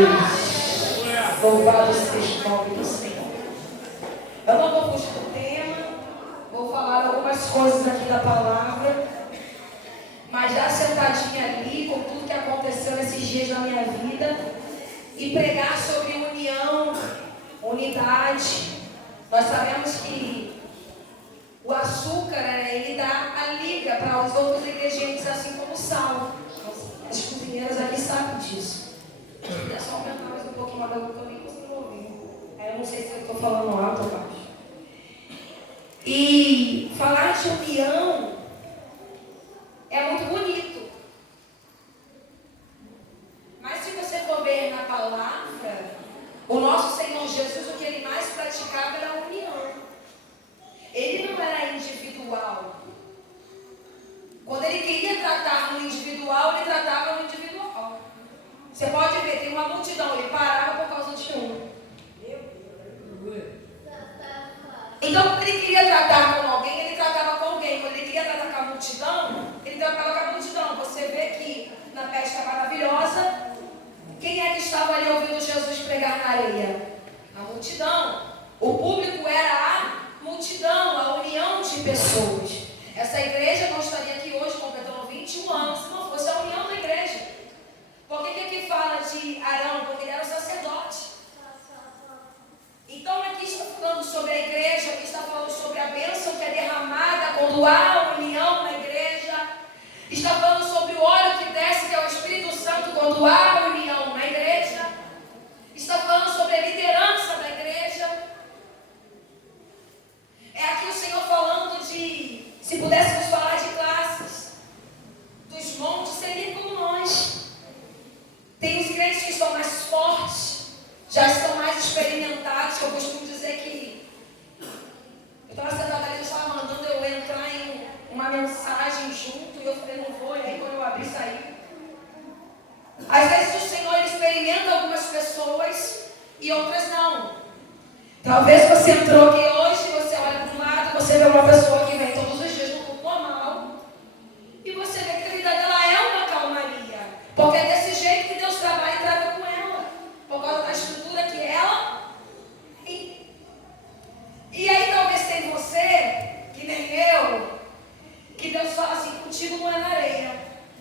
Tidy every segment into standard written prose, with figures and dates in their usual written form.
Deus. Louvado seja o nome do Senhor. Eu não vou fugir do tema, vou falar algumas coisas aqui da palavra, mas já sentadinha ali com tudo que aconteceu nesses dias na minha vida e pregar sobre união, unidade. Nós sabemos que o açúcar, ele dá a liga para os outros ingredientes, assim como o sal. As cozinheiras aqui sabem disso. É só aumentar mais um pouquinho a boca que eu nem consigo ouvir. Eu não sei se eu estou falando alto ou baixo. E falar de união é muito bonito. Mas se você for ver na palavra, o nosso Senhor Jesus, o que ele mais praticava era a união. Ele não era individual. Quando ele queria tratar no individual, ele tratava no individual. Você pode ver, tem uma multidão, ele parava por causa de um. Então, quando ele queria tratar com alguém, ele tratava com alguém. Quando ele queria tratar com a multidão, ele tratava com a multidão. Você vê que na pesca maravilhosa, quem é que estava ali ouvindo Jesus pregar na areia? A multidão. O público era a multidão, a união de pessoas. Essa igreja não estaria aqui hoje completando 21 anos se não fosse a união da igreja. Por que aqui fala de Arão? Porque ele era o sacerdote. Então aqui está falando sobre a igreja, aqui está falando sobre a bênção que é derramada quando há união na igreja. Está falando sobre o óleo que desce, que é o Espírito Santo, quando há união na igreja. Está falando sobre a liderança da igreja. É aqui o Senhor falando de, se pudéssemos falar de classes, dos montes seriam como nós. Tem os crentes que estão mais fortes, já estão mais experimentados. Eu costumo dizer que eu estava sentada ali, eu estava mandando eu entrar em uma mensagem junto, e eu falei, não vou, e aí quando eu abri, saí. Às vezes o Senhor ele experimenta algumas pessoas e outras não. Talvez você entrou aqui hoje, você olha para um lado, você vê uma pessoa que vem todos os dias no culto normal, e você vê que a vida dela é uma calmaria, porque é desse jeito que Deus trabalha e trata com ela, por causa da estrutura que ela tem. E aí talvez tem você, que nem eu, que Deus fala assim, contigo não é na areia.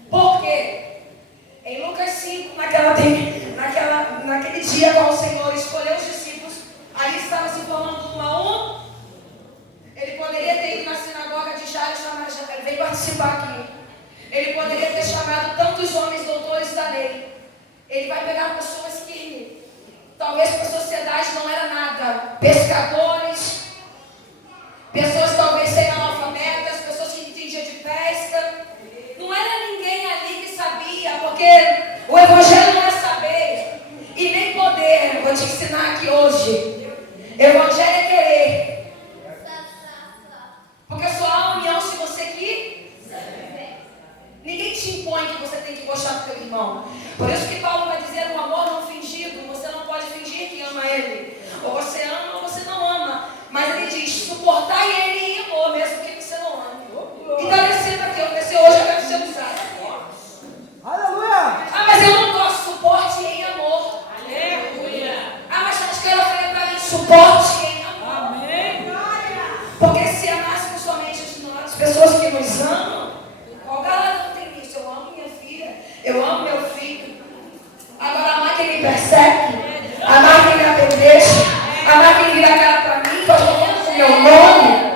Por quê? Em Lucas 5, naquele dia quando o Senhor escolheu os discípulos, ali estava se formando um a um. Ele poderia ter ido na sinagoga de Jairo e chamar Jairo, vem participar aqui. Ele poderia ter chamado tantos homens doutores da lei. Ele vai pegar pessoas que talvez para a sociedade não era nada. Pescadores, pessoas talvez sem analfabetas, pessoas que entendiam de pesca. Não era ninguém ali que sabia, porque o Evangelho não é saber e nem poder. Eu vou te ensinar aqui hoje. Evangelho é querer. Porque só há união se você quiser. Ninguém te impõe que você tem que gostar do teu irmão. Por isso que Paulo vai dizer um amor não fingido. Você não pode fingir que ama ele. Ou você ama ou você não ama. Mas ele diz, suportai ele em amor, mesmo que você não ame. Então receba aqui, eu comecei hoje, eu quero ser usado. Aleluia! Ah, mas eu não gosto, suporte em amor. Aleluia! Ah, mas acho que ela falou para mim, suporte em amor. Amém! Porque se amássemos somente as pessoas que nos amam, qual galera não tem isso? Eu amo minha filha, eu amo meu filho. Agora amar quem me persegue, amar quem me apedreja, amar quem vira a cara para mim, faz o meu nome.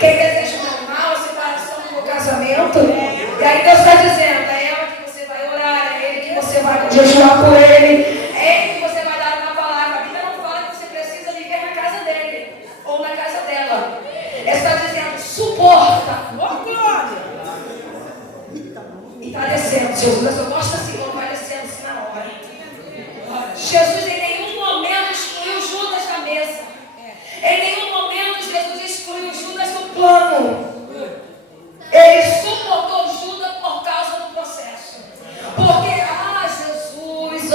Quem deseja o meu mal, a separação do meu casamento. E aí Deus está dizendo, é ela que você vai orar, é ele que você vai jejuar por ele, é ele que você vai dar uma palavra. A Bíblia não fala que você precisa viver na casa dele ou na casa dela. Ele está dizendo, suporta. E está descendo, Jesus, eu gosto assim, quando vai descendo assim na hora. Jesus em nenhum momento excluiu Judas da mesa. Em nenhum momento Jesus excluiu Judas do plano. Ele suportou Judas por causa do processo. Porque, Jesus,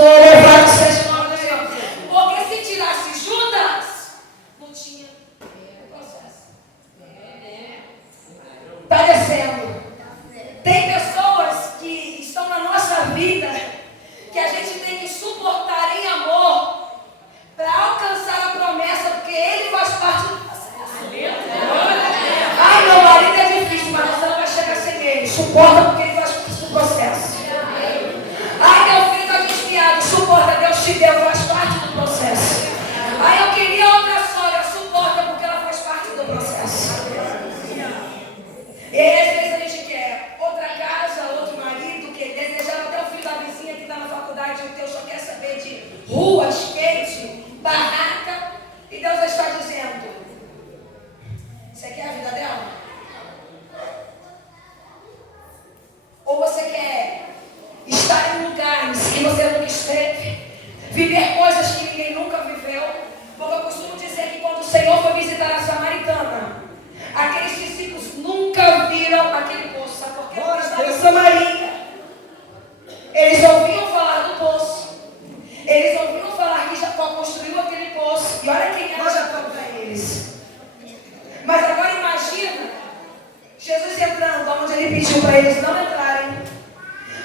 rua, skate, barraca, e Deus está dizendo: você quer a vida dela? Ou você quer estar em lugares que você nunca esteve, viver coisas que ninguém nunca viveu? Porque eu costumo dizer que quando o Senhor foi visitar a Samaritana, aqueles discípulos nunca viram aquele poço. Sabe por quê? Porque estava em Samaria. Eles ouviam falar do poço. Eles ouviam falar que Jacó construiu aquele poço. E olha quem era Jacó para eles. Mas agora imagina Jesus entrando onde ele pediu para eles não entrarem,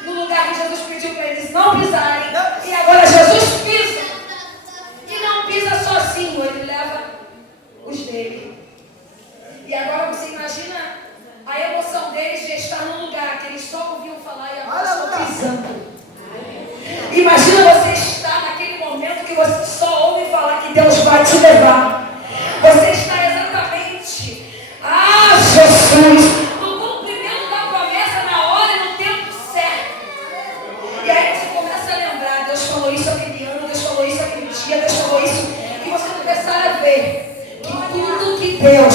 no lugar que Jesus pediu para eles não pisarem. E agora Jesus pisa. E não pisa sozinho, ele leva os dele. E agora você imagina a emoção deles de estar num lugar que eles só ouviam falar e agora estão pisando. Imagina você estar naquele momento que você só ouve falar que Deus vai te levar. Você está exatamente, Jesus, no cumprimento da promessa, na hora e no tempo certo. E aí você começa a lembrar: Deus falou isso aquele ano, Deus falou isso aquele dia, Deus falou isso. E você começar a ver que tudo que Deus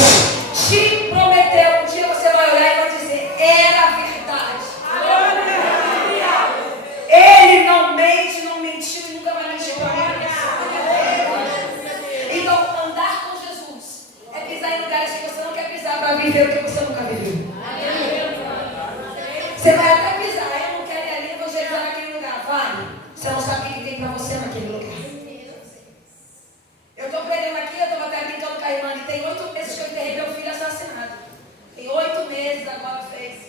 te prometeu, um dia você vai olhar e vai dizer: era verdade. Ele não mente, não mentiu e nunca vai mentir para mim. Então, andar com Jesus é pisar em lugares que você não quer pisar para viver o que você nunca viveu. Você vai até pisar: eu não quero ir ali evangelizar naquele lugar. Vai. Você não sabe o que tem para você naquele lugar. Eu estou pregando aqui, eu estou até brincando com a irmã que tem 8 meses que eu enterrei meu filho assassinado. Tem 8 meses, agora fez.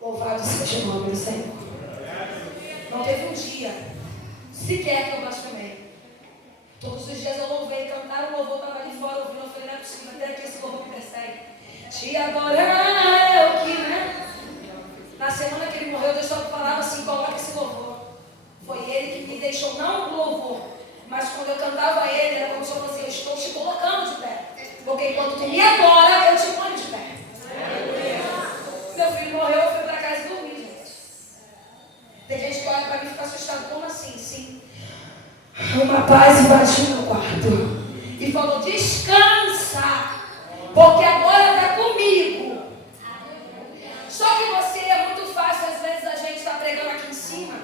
Louvado seja o nome do Senhor. Não teve um dia sequer que eu blasfemei. Todos os dias eu louvei, cantaram, o louvor estava ali fora, ouvindo, eu falei: não é possível, até que esse louvor me persegue. Te adorar é o que, né? Na semana que ele morreu, Deus só falava assim: coloca esse louvor. Foi ele que me deixou, não o louvor, mas quando eu cantava ele, era como se eu fosse assim: eu estou te colocando de pé. Porque quando tu me adora, eu te ponho de pé. Meu filho morreu, eu fui para casa dormir, gente. Tem gente que olha para mim e fica assustado: como assim? Sim. Uma paz invadiu meu quarto e falou: descansa, porque agora está comigo. Só que você, é muito fácil, às vezes a gente está pregando aqui em cima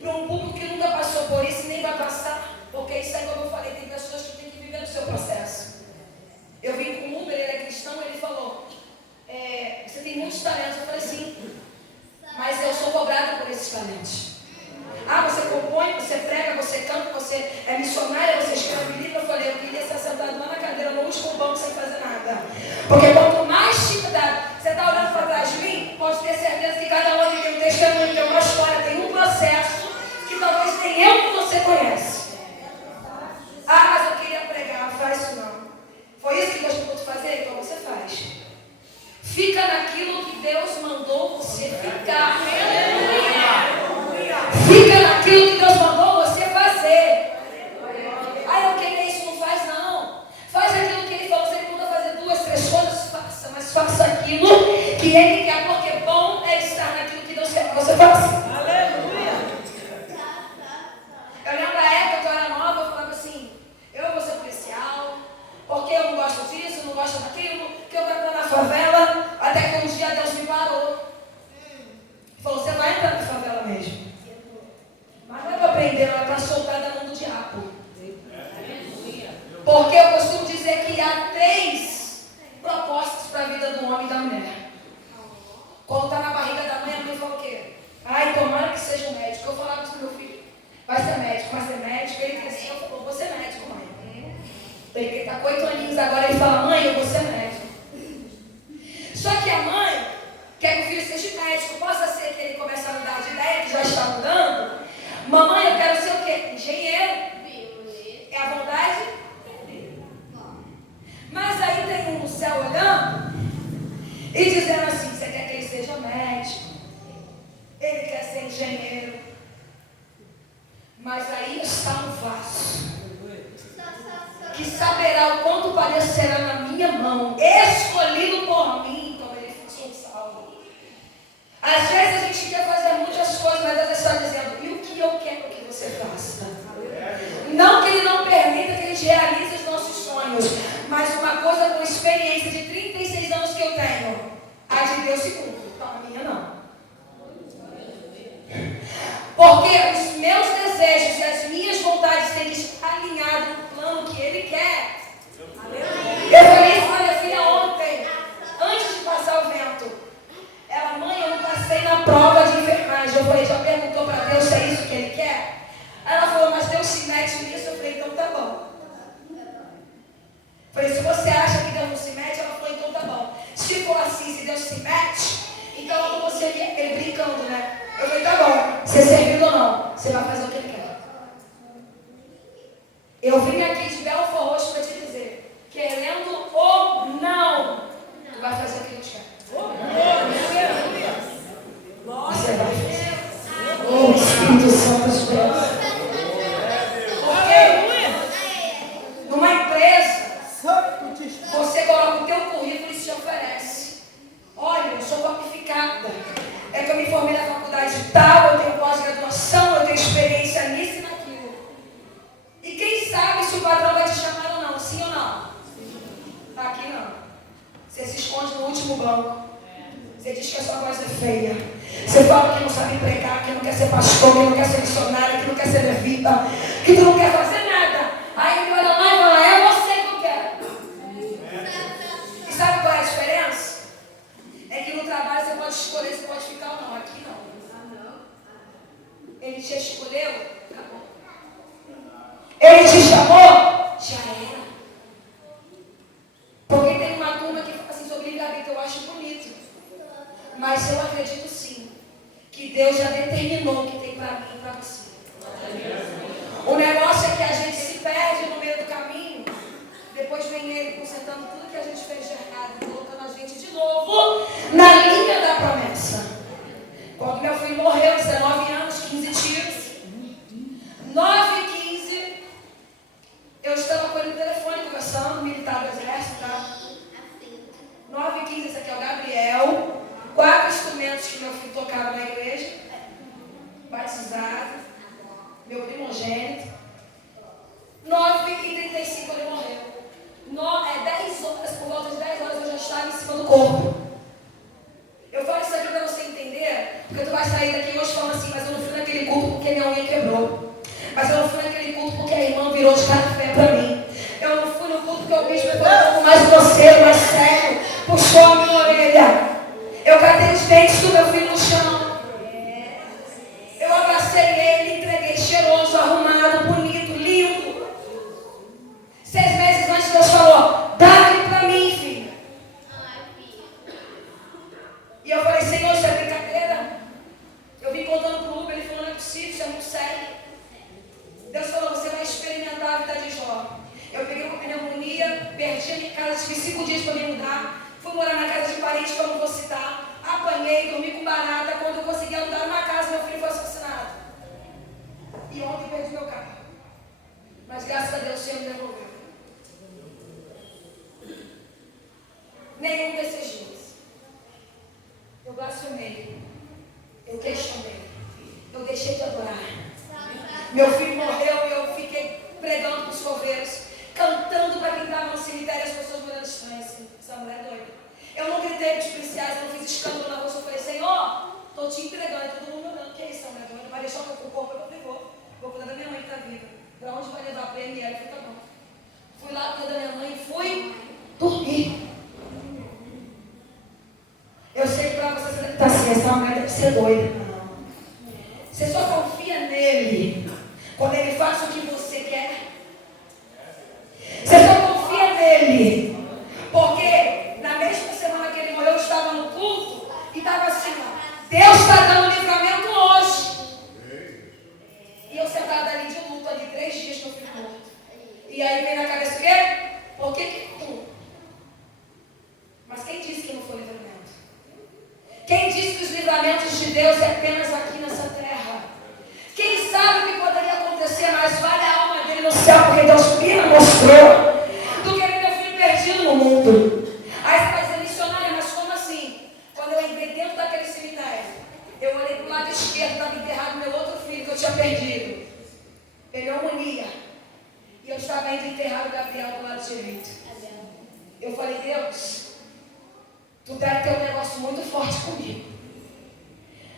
para um público que nunca passou por isso e nem vai passar, porque isso é como eu falei, tem pessoas que têm que viver o seu processo. Eu vim com o Uber, ele é cristão, ele falou: você tem muitos talentos. Eu falei: sim, mas eu sou cobrado por esses talentos. Você compõe, você prega, você canta, você é missionária, você escreve livro. Eu falei: eu queria ser sentado lá na cadeira, no último banco, sem fazer nada. Porque quanto mais você está olhando para trás de mim, pode ter certeza que cada um aqui tem um testemunho, tem uma história, tem um processo que talvez nem eu que você conhece. Mas eu queria pregar. Faz isso não. Foi isso que Deus mandou fazer? Então você faz. Fica naquilo que Deus mandou você ficar. Fica naquilo que Deus mandou você fazer. Eu queria isso, não faz não. Faz aquilo que Ele falou. Se Ele manda fazer 2, 3 coisas, faça. Mas faça aquilo que Ele quer, porque bom é estar naquilo que Deus quer que você faça. Aleluia. Eu lembro da época que eu era nova, eu falava assim: eu vou ser policial, porque eu não gosto disso, não gosto daquilo, que eu quero entrar na favela. Até que um dia Deus me parou. Falou: você vai entrar na favela mesmo. Mas não é para prender, não é para soltar da mão do diabo. Porque eu costumo dizer que há 3 propostas para a vida do homem e da mulher. Quando está na barriga da mãe, a mãe fala o quê? Tomara que seja um médico. Eu falava para o meu filho: vai ser médico, vai ser médico. Ele cresceu, eu falei: vou ser médico, mãe. Ele está com 8 aninhos agora, ele fala: mãe, eu vou ser médico. Só que a mãe quer que o filho seja médico. Possa ser que ele comece a mudar de ideia, que já está mudando. Mamãe, eu quero ser o quê? Engenheiro. É a vontade? Mas aí tem um no céu olhando e dizendo assim: você quer que ele seja médico, ele quer ser engenheiro. Mas aí está um vaso que saberá o quanto parecerá na minha mão, escolhido por mim, então ele fica salvo. Às se cumpre. Então, a minha não. Porque os meus desejos e as minhas vontades têm que estar alinhados no plano que Ele quer. Eu falei isso para minha filha ontem, antes de passar o vento. Ela, mãe, eu não passei na prova de enfermagem. Eu falei, já perguntou para Deus se é isso que Ele quer? Ela falou, mas Deus se mete nisso. Eu falei, então tá bom. Eu falei, se você acha que Deus não se mete, ela falou, então tá bom. Se for assim, se Deus se mete, então eu não vou ser ele brincando, né? Eu falei, tá bom, você servindo ou não, você vai fazer o que Ele quer. Eu vim aqui de Belfort Roxo para te dizer, querendo ou não, tu vai fazer o que Ele quer. Você vai fazer. Oh, Espírito Santo de Deus. Porque numa empresa, você coloca o teu currículo e se oferece. Olha, eu sou qualificada. É que eu me formei na faculdade tal, eu tenho pós-graduação, eu tenho experiência nisso e naquilo. E quem sabe se o patrão vai te chamar ou não, sim ou não? Aqui não. Você se esconde no último banco. Você diz que a sua voz é feia. Você fala que não sabe pregar, que não quer ser pastor, que não quer ser missionário, que não quer ser levita, que tu não quer fazer nada. Aí ele olha lá e fala, é você que eu quero. E sabe qual é a diferença? É que no trabalho você pode escolher se pode ficar ou não. Aqui não. Ele te escolheu, acabou. Ele te chamou, já era. Porque tem uma turma que fala assim sobre livre-arbítrio, eu acho bonito. Mas eu acredito sim, que Deus já determinou o que tem para mim e para você. O negócio é que a gente se perde no meio do caminho, depois vem Ele consertando tudo que a gente fez de errado, colocando a gente de novo na linha da promessa. Quando meu filho morreu, 19 anos, 15 tiros, 9h15, eu estava com ele no telefone conversando, militar do exército, tá? 9h15, esse aqui é o Gabriel. 4 instrumentos que meu filho tocava na igreja, batizado, meu primogênito. 9h35 ele morreu. 10 horas, por volta de 10 horas eu já estava em cima do corpo. Eu falo isso aqui para você entender, porque tu vai sair daqui hoje falando assim, mas eu não fui naquele culto porque minha unha quebrou. Mas eu não fui naquele culto porque a irmã virou de cara de fé para mim. Eu não fui no culto porque o bispo foi um pouco mais grosseiro, mais sério, puxou a minha orelha. Eu catei os dentes do meu filho no chão. Eu abracei ele, entreguei cheiroso, arrumado, bonito, lindo. 6 meses antes Deus falou, dá ele para mim, filho. E eu falei, Senhor, isso é brincadeira? Eu vim contando para o Uber, ele falou, não é possível, isso é muito sério. Deus falou, você vai experimentar a vida de Jó. Eu peguei uma pneumonia, perdi a minha casa, tive 5 dias para me mudar. Fui morar na casa de parente que eu não vou citar. Apanhei, dormi com barata. Quando eu consegui alugar uma casa, meu filho foi assassinado. E ontem perdi meu carro. Mas graças a Deus o Senhor me devolveu. Nenhum desses dias. Eu blasfemei. Eu questionei. Eu deixei de adorar. Meu filho morreu e eu fiquei pregando para os coveiros, cantando para quem estava no cemitério, as pessoas me olhando estranho assim. Essa mulher é doida. Eu não gritei para os policiais, eu não fiz escândalo na rua. Eu falei, Senhor, estou te entregando. E todo mundo olhando, que é isso, essa mulher doida? Vai deixar o meu corpo? Eu falei, vou cuidar da minha mãe que está viva. Para onde vai levar a PML? Eu falei, tá bom. Fui lá cuidar da minha mãe e fui dormir. Eu sei que para você que está assim, essa mulher deve ser doida. Não. Você só confia nele quando ele faz o que você quer. Você só confia nele porque na mesma semana que ele morreu, eu estava no culto e estava assim, Deus está dando livramento hoje. E eu sentada ali de luto, ali 3 dias que eu fui morto. E aí vem na cabeça o quê? Por que tu? Mas quem disse que não foi livramento? Quem disse que os livramentos de Deus é apenas aqui nessa terra? Quem sabe o que poderia acontecer, mas vale a alma dele no céu, porque Deus me mostrou do que ele meu filho perdido no mundo. Aí você vai dizer, missionária, mas como assim? Quando eu entrei dentro daquele cemitério, eu olhei para o lado esquerdo, estava enterrado meu outro filho que eu tinha perdido. Pneumonia. E eu estava indo enterrar o Gabriel do lado direito. Eu falei, Deus, tu deve ter um negócio muito forte comigo.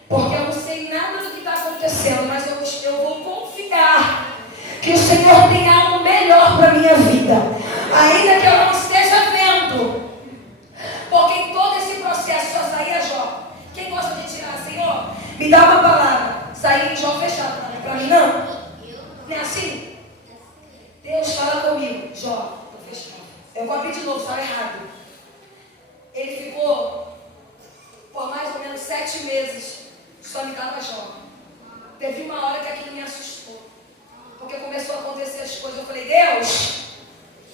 Porque eu não sei nada do que está acontecendo, mas eu vou confiar que o Senhor tem algo melhor para a minha vida. Ainda que eu não esteja vendo. Porque em todo esse processo só saía Jó. Quem gosta de tirar, Senhor? Me dá uma palavra. Sair Jó fechado. Não é para mim, não? Não é assim? Deus fala comigo. Jó, estou fechado. Eu vou abrir de novo, estava errado. Ele ficou por mais ou menos 7 meses. Só me dava Jó. Teve uma hora que aquilo me assustou. Porque começou a acontecer as coisas. Eu falei, Deus,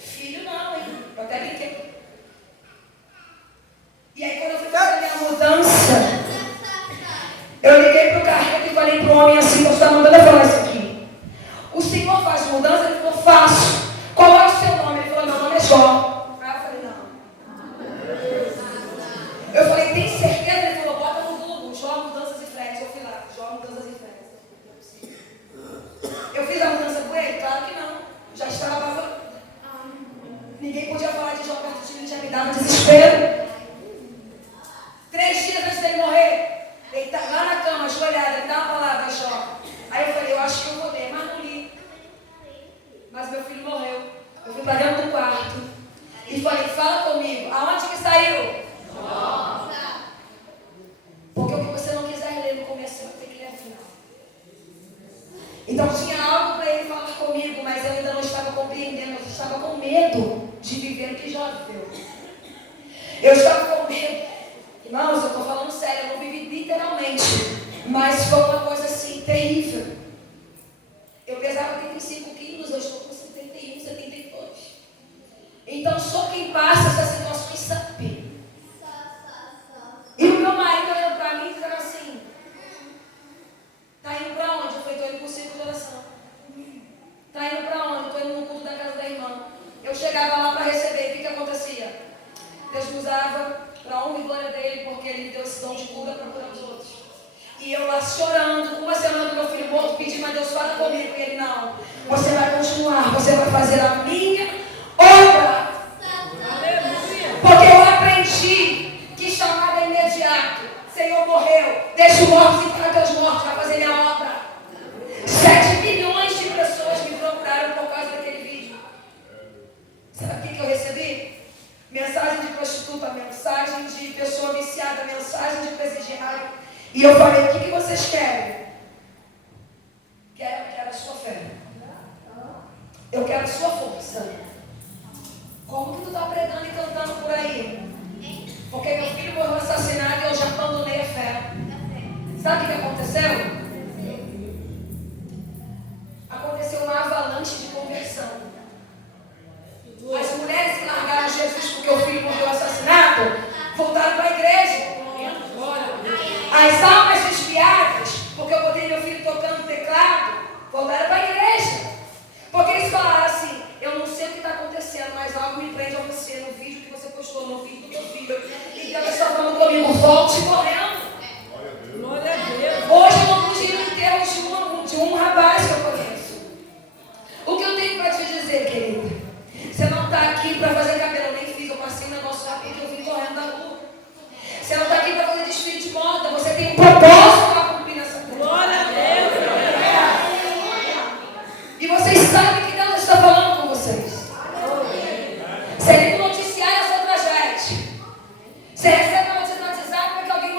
filho não, hein? Eu até brinquei. E aí quando eu fui fazer a minha mudança, eu liguei pro carrego e falei pro homem assim, você está mandando eu falar isso aqui. O senhor faz mudança? Ele falou, faço. Qual é o seu nome? Ele falou, meu nome é Jó. Aí eu falei, não. Eu falei, tem certeza? Ele falou, bota no Google, Jó Mudanças e Fretes. Eu fui lá, Jó Mudanças e Fretes. Eu fiz a mudança com ele? Claro que não. Já estava apavorada. Ninguém podia falar de Jó perto de mim, já me dava desespero. 3 dias antes dele morrer, ele tá lá na cama, ajoelhado, ele dá uma palavra, Jó. Aí eu falei, eu acho que eu vou ler, mas não li. Mas meu filho morreu. Eu fui para dentro do quarto e falei, fala comigo. Aonde que saiu? Jó. Porque o que você não quiser ler no começo, você vai ter que ler no final. Então tinha algo para ele falar comigo, mas eu ainda não estava compreendendo, eu estava com medo de viver o que Jó viveu. Eu estava com medo. Irmãos, eu estou falando sério, eu não vivi literalmente, mas foi uma coisa assim, terrível. Eu pesava 35 quilos, eu estou com 71, 72. Então, só quem passa essas situações sabe. E o meu marido olhando para mim e dizendo assim, tá indo para onde? Eu falei, estou indo para o círculo de oração. Tá indo para onde? Estou indo no culto da casa da irmã. Eu chegava lá para receber, o que acontecia? Deus me usava para a honra e glória dele, porque ele deu esse dom de cura para curar os outros. E eu lá chorando, uma semana do meu filho morto, pedindo a Deus, fala comigo. E ele, não, você vai continuar, você vai fazer a minha obra. Porque eu aprendi que chamada é imediato. Senhor morreu, deixa o morto e traga os mortos, vai fazer minha obra. 7 milhões de pessoas me procuraram por causa daquele vídeo. Sabe o que eu recebi? Mensagem de prostituta, mensagem de pessoa viciada, mensagem de presidiário. E eu falei, o que vocês querem? Quero a sua fé. Eu quero a sua força. Como que tu está pregando e cantando por aí? Porque meu filho morreu assassinado e eu já abandonei a fé. Sabe o que aconteceu? Aconteceu uma avalanche de conversão. As mulheres que largaram Jesus porque o filho morreu assassinado, voltaram para a igreja. As almas desviadas, porque eu botei meu filho tocando teclado, voltaram para a igreja. Porque eles falaram assim, eu não sei o que está acontecendo, mas algo me prende a você, no vídeo que você postou, no vídeo do meu filho. E Deus está falando comigo, volte correndo. Glória a Deus. Hoje eu não pude ir no enterro de um rapaz que eu conheço. O que eu tenho para te dizer, querida? Você não está aqui para fazer cabelo, eu nem fiz, eu passei um negócio rápido que eu vim correndo da rua. Você não está aqui para fazer desfile de moda, você tem um propósito para cumprir nessa terra. Glória a Deus. E vocês sabem que Deus está falando com vocês. Você liga o noticiário, é a sua tragédia. Você recebe uma notícia no WhatsApp porque alguém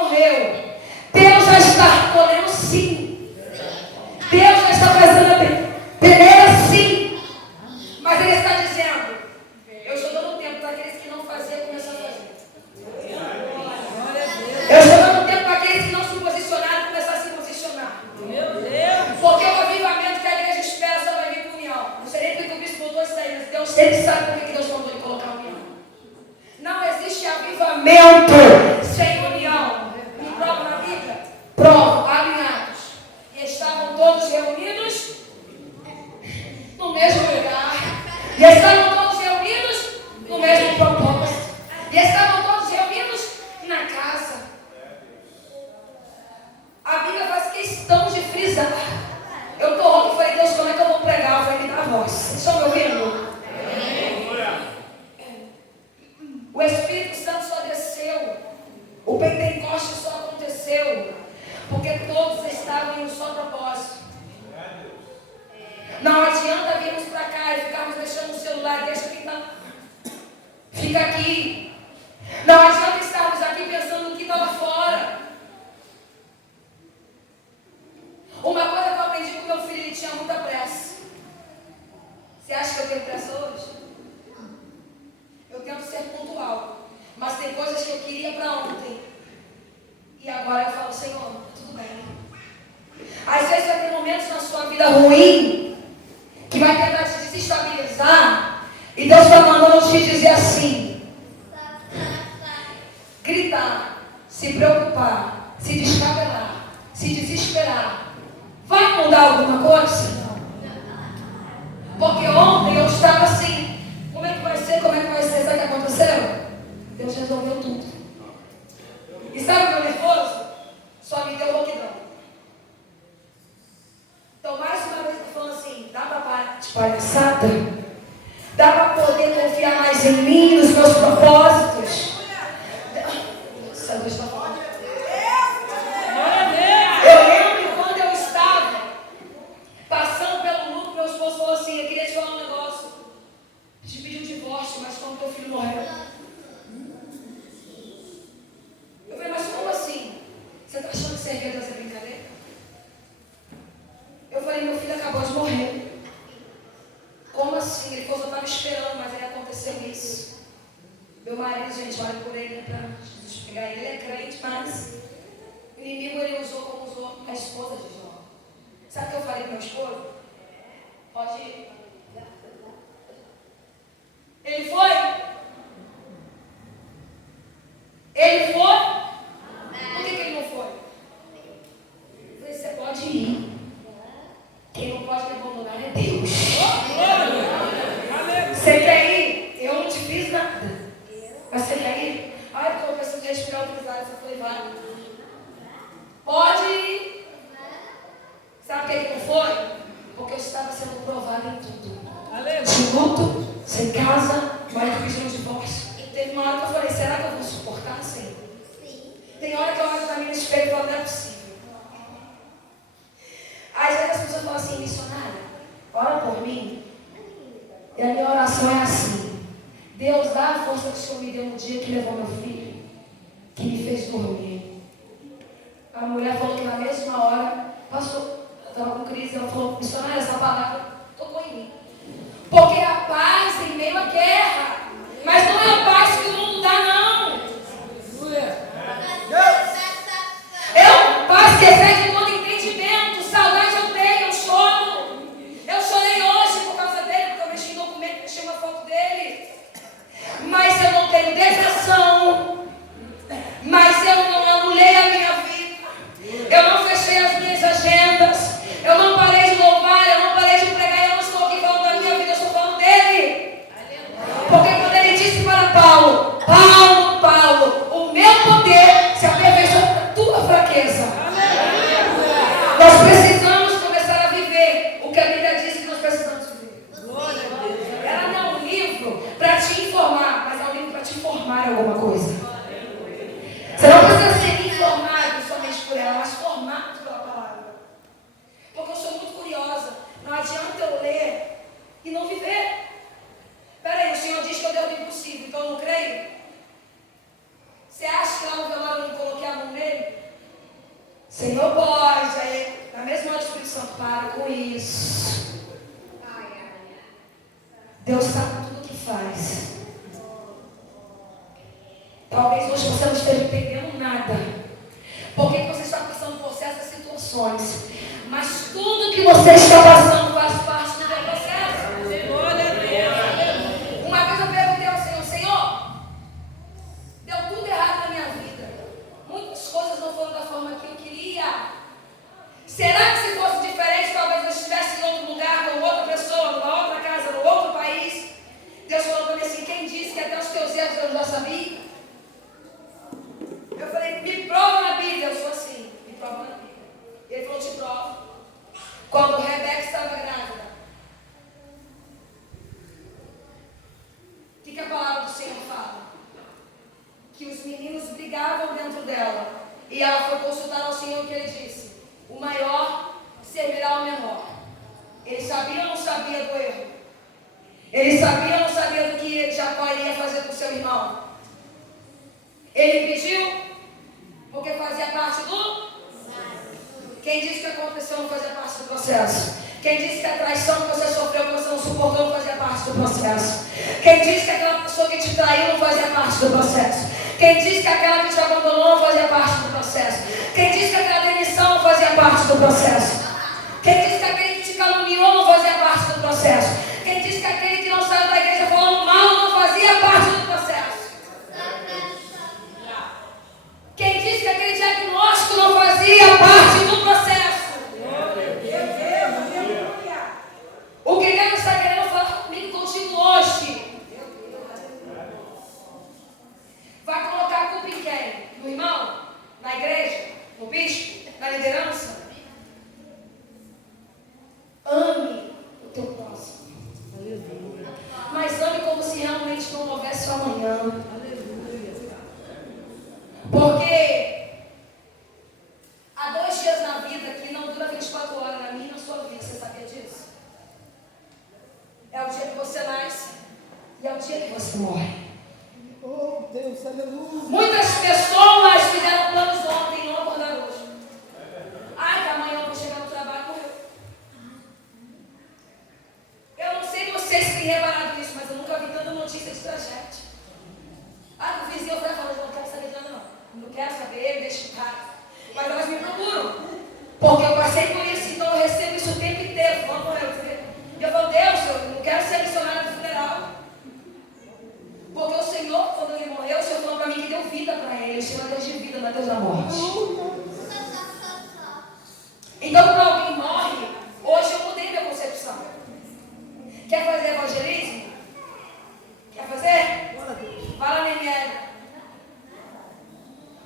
morte só aconteceu porque todos estavam em um só propósito. Não adianta virmos para cá e ficarmos deixando o celular, deixa ficar. Fica aqui. Não adianta estarmos aqui pensando no que está lá fora. Uma coisa que eu aprendi com meu filho, ele tinha muita pressa. Você acha que eu tenho pressa hoje? Eu tento ser pontual. Mas tem coisas que eu queria para ontem. E agora eu falo, Senhor, tudo bem. Às vezes vai ter momentos na sua vida ruim que vai tentar te desestabilizar. E Deus está mandando te dizer assim: gritar, se preocupar, se descabelar, se desesperar. Vai mudar alguma coisa? Porque ontem eu estava assim, como é que vai ser, como é que vai ser, sabe o que aconteceu? Deus resolveu tudo. E sabe o meu nervoso? Só me deu rouquidão. Então mais uma vez eu estou falando assim, dá para parar de palhaçada? Dá para poder confiar mais em mim, nos meus propósitos? Deus está falando. Eu lembro quando eu estava passando pelo luto, meu esposo falou assim, eu queria te falar um negócio. Te pedi um divórcio, mas quando teu filho morreu. Eu falei, mas como assim? Você está achando que servir a Deus é brincadeira? Eu falei, meu filho acabou de morrer. Como assim? Ele falou, eu estava esperando, mas aí aconteceu isso. Meu marido, gente, olha por ele para Jesus pegar ele. Ele é crente, mas o inimigo ele usou como usou a esposa de Jó. Sabe o que eu falei para meu esposo? Pode ir. Ele foi? Ele foi? Por que ele não foi? Eu falei, você pode ir. Quem não pode me abandonar é Deus. Você quer ir? Eu não te fiz nada. Mas você quer ir? Ai, porque eu preciso respirar outros lados. Eu falei, vai. Pode ir. Sabe por que ele não foi? Porque eu estava sendo provado em tudo. De luto, sem casa, marido pedindo um divórcio. Teve uma hora que eu falei, será que eu vou suportar assim? Tem hora que eu olho para mim no espelho e falo, não é possível. Às vezes as pessoas falam assim, missionária, ora por mim. E a minha oração é assim: Deus, dá a força que o Senhor me deu no dia que levou meu filho, que me fez dormir. A mulher falou que na mesma hora, passou, eu estava com crise, ela falou, missionária, essa palavra tocou em mim. Porque a paz em meio à guerra, mas não é a paz que o mundo dá, não. É uma paz que excede todo entendimento. Saudade eu tenho, eu choro. Eu chorei hoje por causa dele, porque eu mexi em documento, mexi uma foto dele. Mas eu não tenho depressão. Mas eu não anulei a minha vida. Eu não fechei as minhas agendas. Eu não parei de louvar, eu não parei de pregar. Eu não estou aqui falando da minha vida, eu estou falando dele. Porque quando ele disse para Paulo, Paulo, o meu poder se aperfeiçoa na tua fraqueza. Nós precisamos começar a viver o que a Bíblia diz que nós precisamos viver. Ela não é um livro para te informar, mas é um livro para te formar em alguma coisa. Você não precisa ser informado somente por ela, mas formado pela palavra. Porque eu sou muito curiosa. Não adianta eu ler e não viver. Peraí, o Senhor diz que eu devo o impossível, então eu não creio? Você acha que lá no velório eu não coloquei a mão nele? Senhor, pode. Aí, na mesma hora, o Espírito Santo, para com isso. Deus sabe tudo o que faz. Talvez hoje você não esteja entendendo nada. Por que você está passando por certas situações? Mas tudo que você está passando faz parte do teu processo. Uma vez eu perguntei ao Senhor, Senhor, deu tudo errado na minha vida. Muitas coisas não foram da forma que eu queria. Será que se fosse diferente, talvez eu estivesse em outro lugar, com outra pessoa, numa outra casa, num outro país? Deus falou para mim assim, quem disse que até os teus erros eu já sabia? Eu falei, me prova na Bíblia. Eu sou assim, me prova na Bíblia. Ele falou, te provo. Quando Rebeca estava grávida, o que a palavra do Senhor fala? Que os meninos brigavam dentro dela. E ela foi consultar ao Senhor, que ele disse: o maior servirá ao menor. Ele sabia ou não sabia do erro? Ele sabia ou não sabia do que Jacó iria fazer com seu irmão? Ele pediu porque fazia parte do... Quem disse que aconteceu não fazia parte do processo? Quem disse que a traição que você sofreu, que você não suportou, não fazia parte do processo? Quem disse que aquela pessoa que te traiu não fazia parte do processo? Quem disse que aquela que te abandonou não fazia parte do processo? Quem disse que aquela demissão não fazia parte do processo? Quem disse que aquele que te caluniou não fazia parte do processo? Quem disse que aquele que não saiu da igreja falando mal não fazia parte do processo? Quem disse que aquele diagnóstico não fazia parte do processo? O que Deus está querendo falar comigo, contigo hoje? Vai colocar a culpa em quem? No irmão? Na igreja? No bispo? Na liderança? Ame o teu próximo. Mas ame como se realmente não houvesse amanhã. Porque há 2 dias na vida que não dura 24 horas, na minha e na sua vida. Você sabia disso? É o dia que você nasce e é o dia que você morre. Oh, Deus, aleluia. Muitas pessoas fizeram planos ontem e não acordaram hoje. Ai, que amanhã eu vou chegar no trabalho e morreu. Eu não sei vocês se têm reparado isso, mas eu nunca vi tanta notícia de tragédia. Ah, o vizinho vai falar, não quero saber de nada não. Não quero saber, deixa em casa. Mas elas me procuram. Porque eu passei por isso, então eu recebo isso o tempo inteiro. Vamos morrer. E eu falo, Deus, eu não quero ser missionário do funeral. Porque o Senhor, quando ele morreu, o Senhor falou para mim que deu vida para ele. Ele chama Deus de vida, não é Deus da morte. Então, quando alguém morre, hoje eu mudei minha concepção. Quer fazer evangelismo? Quer fazer? Vai lá no IML.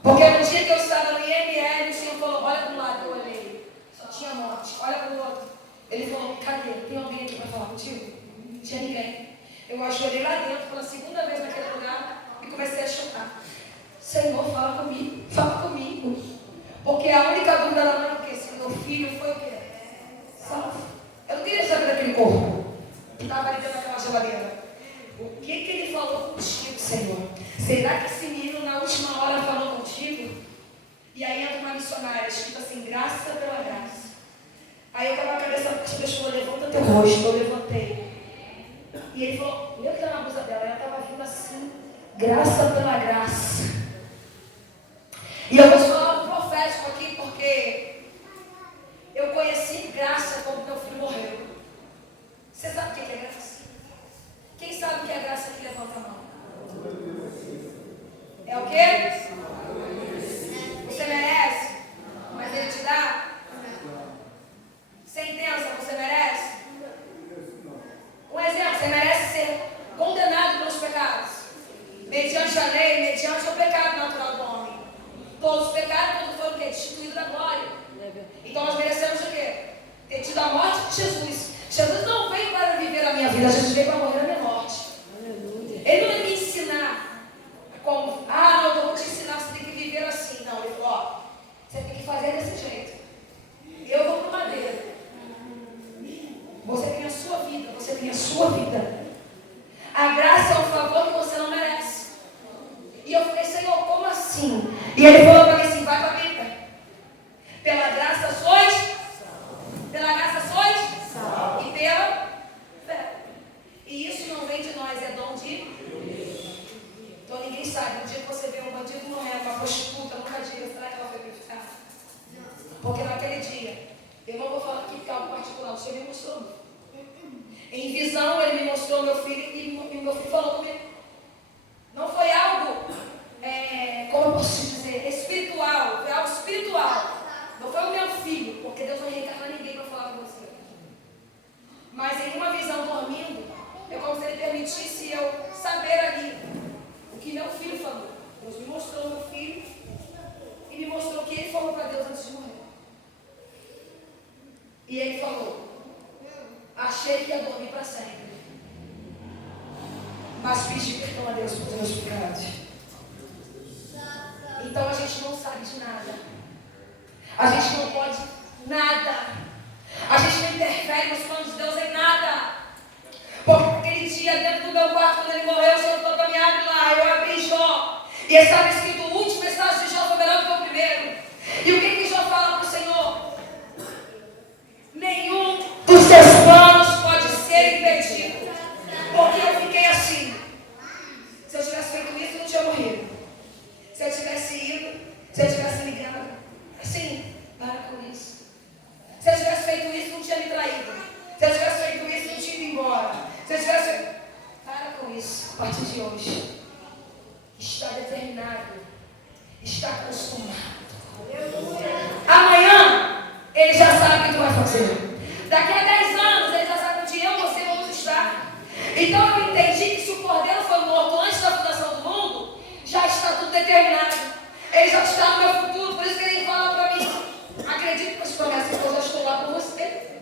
Porque no dia que eu estava no IML, o Senhor falou, olha para um lado, eu olhei. Só tinha morte. Olha para o outro. Ele falou, cadê? Tem alguém aqui para falar contigo? Não tinha ninguém. Eu ajoelhei lá dentro pela 2ª vez naquele lugar e comecei a chorar. Senhor, fala comigo. Fala comigo. Porque a única dúvida da mãe é o quê? Se meu filho foi o quê? Salvo. Eu não queria saber daquele corpo que estava ali dentro daquela geladeira. O que ele falou contigo, Senhor? Será que esse menino na última hora falou contigo? E aí entra uma missionária, escrito assim, graça pela graça. Aí eu estava com a cabeça para as pessoas, levanta teu rosto. Eu levantei. E ele falou, meu que está na blusa dela, ela estava vindo assim, graça pela graça. E eu vou te falar algo profético aqui, porque eu conheci graça quando meu filho morreu. Você sabe o que é graça? Quem sabe o que é graça que levanta a mão? É o quê? Você merece? Mas ele te dá? Sentença, você merece? Um exemplo, você merece ser condenado pelos pecados. Mediante a lei, mediante o pecado natural do homem. Todos os pecados, quando foram o quê? Destituídos da glória. Então nós merecemos o quê? Ter tido a morte de Jesus. Jesus não veio para viver a minha vida, Jesus veio para morrer a minha morte. Ele não vai me ensinar como, não, eu vou te ensinar, você tem que viver assim. Não, ele falou, você tem que fazer desse jeito. Eu vou para o madeiro. Você tem a sua vida, você tem a sua vida. A graça é um favor que você não merece. E eu falei, Senhor, como assim? E ele falou para mim assim, vai para a Bíblia. Pela graça sois? Pela graça sois? E pela fé. E isso não vem de nós, é dom de Deus. Então ninguém sabe. No dia que você vê um bandido morrendo, uma prostituta, nunca diga, será que ela foi purificada? Porque naquele dia, eu não vou falar aqui porque é algo particular, o Senhor me mostrou. Em visão, ele me mostrou meu filho e meu filho falou comigo. Não foi algo, como eu posso te dizer, espiritual, foi algo espiritual. Não foi o meu filho, porque Deus não reencarna ninguém para falar com você. Mas em uma visão dormindo, é como se ele permitisse eu saber ali o que meu filho falou. Deus me mostrou meu filho e me mostrou o que ele falou para Deus antes de morrer. E ele falou, achei que ia dormir para sempre, mas pedi perdão a Deus por meus pecados. Então a gente não sabe de nada. A gente não pode nada. A gente não interfere nos planos de Deus em nada. Porque aquele dia, dentro do meu quarto, quando ele morreu, o Senhor falou para mim, abre lá. Eu abri Jó. E estava escrito, o último estágio de Jó foi melhor do que o primeiro. E o que Jó fala para o Senhor? Nenhum dos teus planos pode ser impedido. Porque eu fiquei assim. Se eu tivesse feito isso, eu não tinha morrido. Se eu tivesse ido, se eu tivesse ligado. Assim, para com isso. Se eu tivesse feito isso, não tinha me traído. Se eu tivesse feito isso, não tinha ido embora. Se eu tivesse feito... Para com isso. A partir de hoje. Está determinado. Está acostumado. Amanhã, ele já sabe o que tu vai fazer. Daqui a 10 anos, ele já sabe onde eu e você vamos estar. Então eu entendi que se o Cordeiro foi morto antes da fundação do mundo, já está tudo determinado. Ele já está no meu futuro, por isso que ele fala para mim, acredite com as promessas que eu já estou lá com você.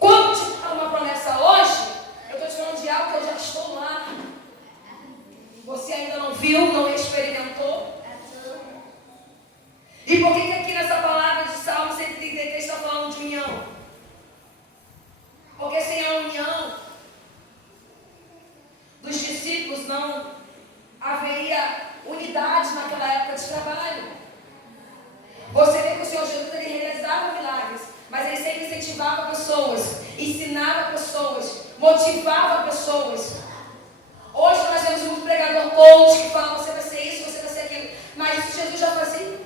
Quando te falo uma promessa hoje, eu estou te falando de algo que eu já estou lá. Você ainda não viu, não experimentou. E por que aqui nessa palavra de Salmo 133 está falando de união? Porque sem a união dos discípulos não haveria unidade naquela época de trabalho. Você vê que o Senhor Jesus ele realizava milagres, mas ele sempre incentivava pessoas, ensinava pessoas, motivava pessoas. Hoje nós temos muito pregador coach que fala, você vai ser isso, você vai ser aquilo. Mas isso Jesus já fazia.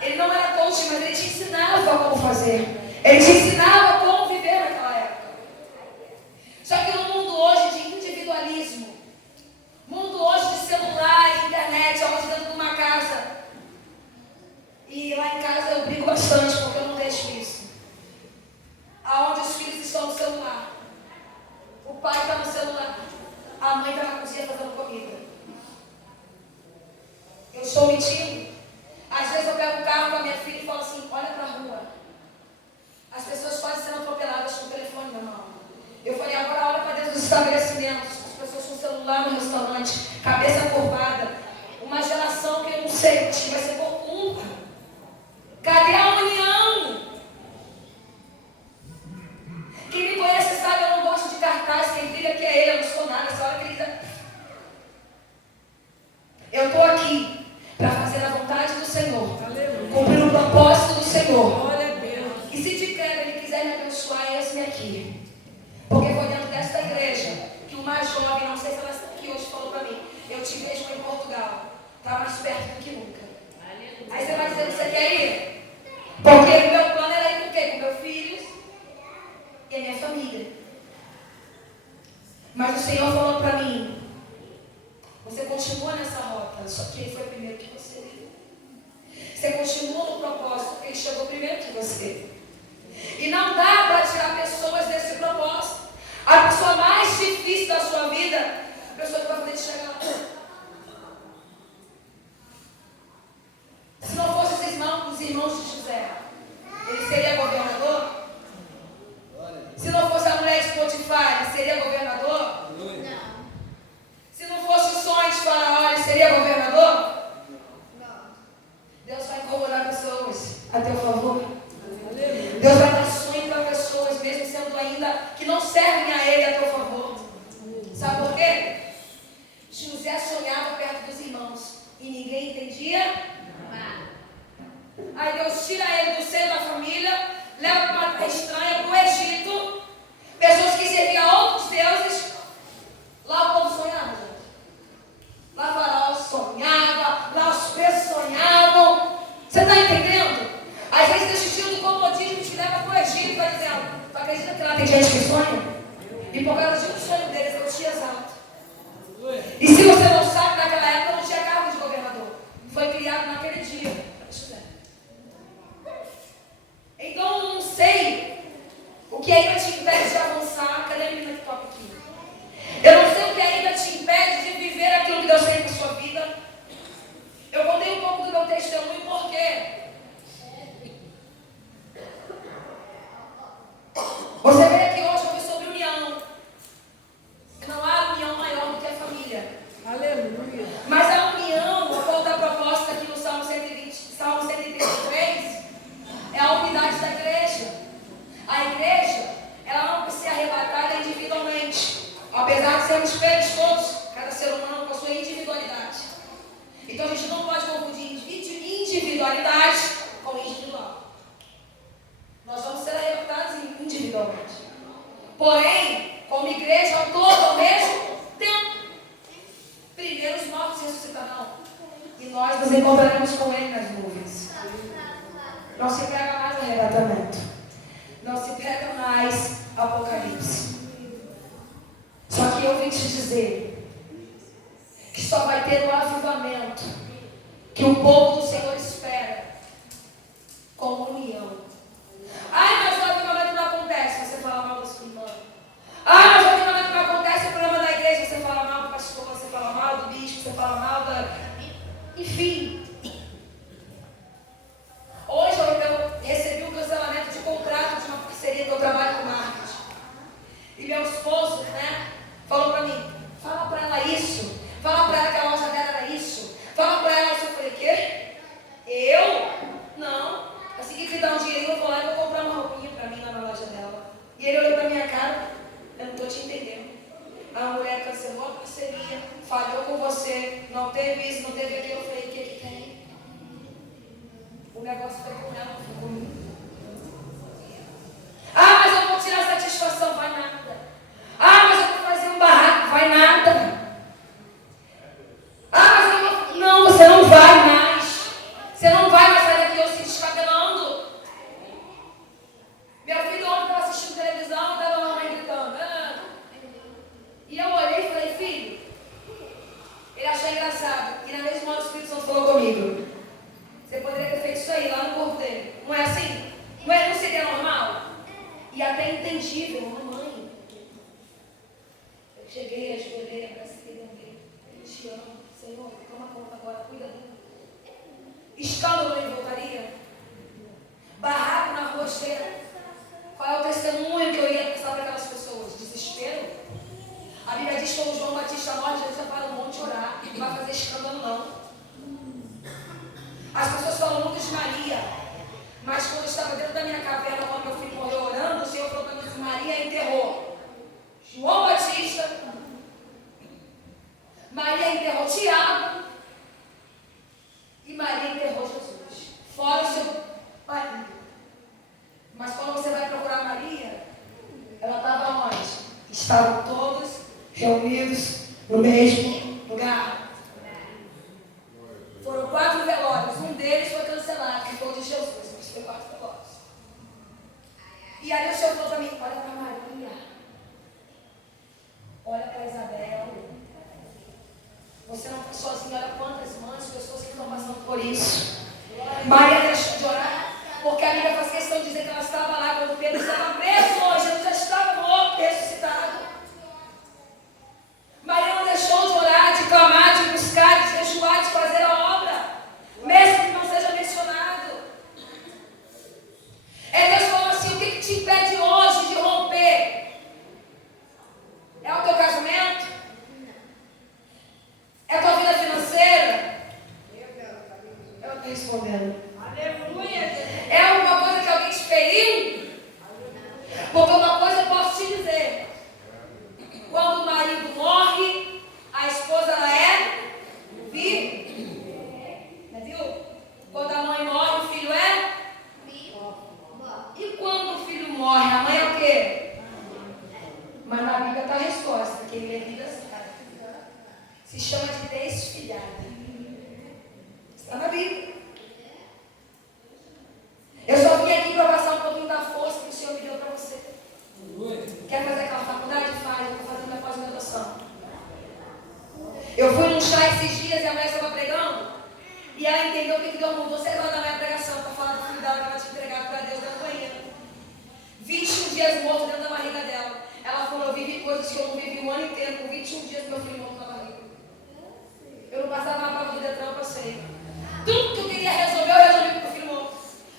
Ele não era coach, mas ele te ensinava como fazer. Ele te ensinava como viver naquela época. Só que no mundo hoje de individualismo, mundo hoje de celular, internet, onde dentro de uma casa. E lá em casa eu brigo bastante, porque eu não deixo isso. Aonde os filhos estão no celular. O pai está no celular. A mãe está na cozinha fazendo comida. Eu estou mentindo. Às vezes eu pego o carro com a minha filha e falo assim, olha para a rua. As pessoas podem ser atropeladas com o telefone na mão. Eu falei, agora olha para dentro dos estabelecimentos. As pessoas com o celular no restaurante, cabeça curvada. Uma geração que eu não sei, acho que vai ser corcunda. Cadê a união? Quem me conhece sabe, eu não gosto de cartaz. Quem brilha aqui é ele, eu não sou nada. Essa hora que ele diz... Eu estou aqui para fazer a vontade do Senhor, cumprir o propósito do Senhor. E se de queda Ele quiser me abençoar, eis-me aqui. Porque foi dentro desta igreja que o mais jovem, não sei se ela está aqui hoje, falou para mim, eu te vejo em Portugal, está mais perto do que nunca. Aí você vai dizer que você quer ir? Porque o meu plano era ir com quem? Com meus filhos e a minha família. Mas o Senhor falou para mim, você continua nessa rota, só que Ele foi primeiro que você. Você continua no propósito, porque Ele chegou primeiro que você. E não dá para tirar pessoas desse propósito. A pessoa mais difícil da sua vida, a pessoa que vai poder te chegar lá. Se não fossem os irmãos de José, ele seria governador? Se não fosse a mulher de Potifar, ele seria governador? Não. Se não fosse o sonho de Faraó, ele seria governador? Não. Deus vai incomodar pessoas a teu favor. Deus vai dar sonho para pessoas, mesmo sendo ainda que não servem a Ele a teu favor. Sabe por quê? José sonhava perto dos irmãos e ninguém entendia. Aí Deus tira ele do seio da família, leva para uma terra estranha, para o Egito. Pessoas que serviam a outros deuses. Lá o povo sonhava, gente. Lá Faraó sonhava, lá os presos sonhavam. Você está entendendo? Às vezes esse estilo do comodismo te leva para o Egito, vai dizendo, tu acredita que lá tem gente que sonha? E por causa de um sonho deles, eu te exalto. E se você não sabe, naquela época não tinha cargo de governador. Foi criado naquele dia. Então eu não sei o que ainda te impede de avançar. Cadê a menina que toca aqui? Eu não sei o que ainda te impede de viver aquilo que Deus tem na sua vida. Eu contei um pouco do meu testemunho, por quê? Você vê que hoje eu me sou individualidade com individual. Nós vamos ser arrebatados individualmente. Porém, como igreja ao todo, ao mesmo tempo. Primeiro os mortos ressuscitarão. E nós nos encontraremos com Ele nas nuvens. Não se pega mais arrebatamento. Não se pega mais Apocalipse. Só que eu vim te dizer que só vai ter um avivamento que o povo do Senhor espera. Comunhão. Ai, mas o avivamento não acontece. Você fala mal da sua irmã. Ah, mas o avivamento não acontece. O problema da igreja. Você fala mal do pastor. Você fala mal do bispo. Você fala mal da... Enfim. Hoje eu recebi um cancelamento de contrato de uma parceria que eu trabalho com marketing. E meu esposo, falou pra mim, fala pra ela isso. Fala pra ela que a loja dela era isso. Fala pra ela isso. Eu falei, quê? Eu? Não. Assim que me dá um dinheirinho, eu vou lá e vou comprar uma roupinha pra mim lá na loja dela. E ele olhou pra minha cara, eu não tô te entendendo. A mulher cancelou a parceria, falhou com você, não teve isso, não teve aquilo. Eu falei, o que tem? O negócio foi com ela, não foi comigo. Ah, mas eu vou tirar satisfação, vai nada. Ah, mas eu vou fazer um barraco, vai nada. Ah, mas eu vou... Não, você não vai mais. Você não vai mais sair daqui eu se descabelando. Meu filho ontem estava assistindo televisão e estava a mamãe gritando. E eu olhei e falei, filho, ele achou engraçado. E na mesma hora o Espírito Santo falou comigo. Você poderia ter feito isso aí, lá no corpo dele. Não é assim? Não seria normal? E até entendível, mamãe. Eu cheguei, ajoelhei, abracei, eu te amo, Senhor, toma conta agora, cuida dele. Escândalo ele voltaria? Barraco na rua cheia. Qual é o testemunho que eu ia passar para aquelas pessoas? Desespero? A Bíblia diz que quando João Batista morre, Jesus vai para o monte orar. Não vai fazer escândalo, não. As pessoas falam muito de Maria, mas quando eu estava dentro da minha caverna, quando meu filho morreu orando, o Senhor falou para mim que Maria enterrou João Batista, Maria enterrou Tiago e Maria enterrou Jesus, fora o seu marido. Mas quando você vai procurar Maria, ela estava onde? Estavam todos reunidos no mesmo lugar. Foram 4 velórios, um deles foi cancelado, que foi o de Jesus, mas foi 4 velórios. E aí o Senhor falou para mim, olha para Maria, olha para Isabel, você não está sozinha, olha quantas mães, pessoas que estão passando por isso. Maria deixou de orar, porque a Bíblia faz questão de dizer que ela estava lá quando Pedro estava preso, Jesus já estava morto, ressuscitado. Maria não deixou de orar, de clamar, de buscar, de jejuar, de fazer a obra, mesmo que não seja mencionado. Deus falou assim, o que te impede hoje de romper? É o teu casamento? É a tua vida financeira? Eu estou respondendo. Aleluia! É alguma coisa que alguém te feriu? Porque uma coisa eu posso te dizer. Quando o marido morre, a esposa ela é viva. Viu? Quando a mãe morre, o filho é vivo. E quando o filho morre, a mãe é o quê? Mas na Bíblia está a resposta. Quem lê a Bíblia sabe. Se chama de desfilhada. Está na Bíblia. Eu só vim aqui para passar um pouquinho da força que o Senhor me deu para você. Quer fazer aquela faculdade? Faz. Eu estou fazendo minha pós-graduação. Eu fui num chá esses dias e a mulher estava pregando. E ela entendeu o que Deus mudou 6 horas da minha pregação para falar do filho dela que ela tinha entregado para Deus dentro do banheiro. 21 dias morto dentro da barriga dela. Ela falou, eu vivi coisas que eu não vivi o ano inteiro, com 21 dias meu filho morto na barriga. Eu não passava na prova do Detran, eu passei. Tudo que eu queria resolver, eu resolvi com meu filho morto.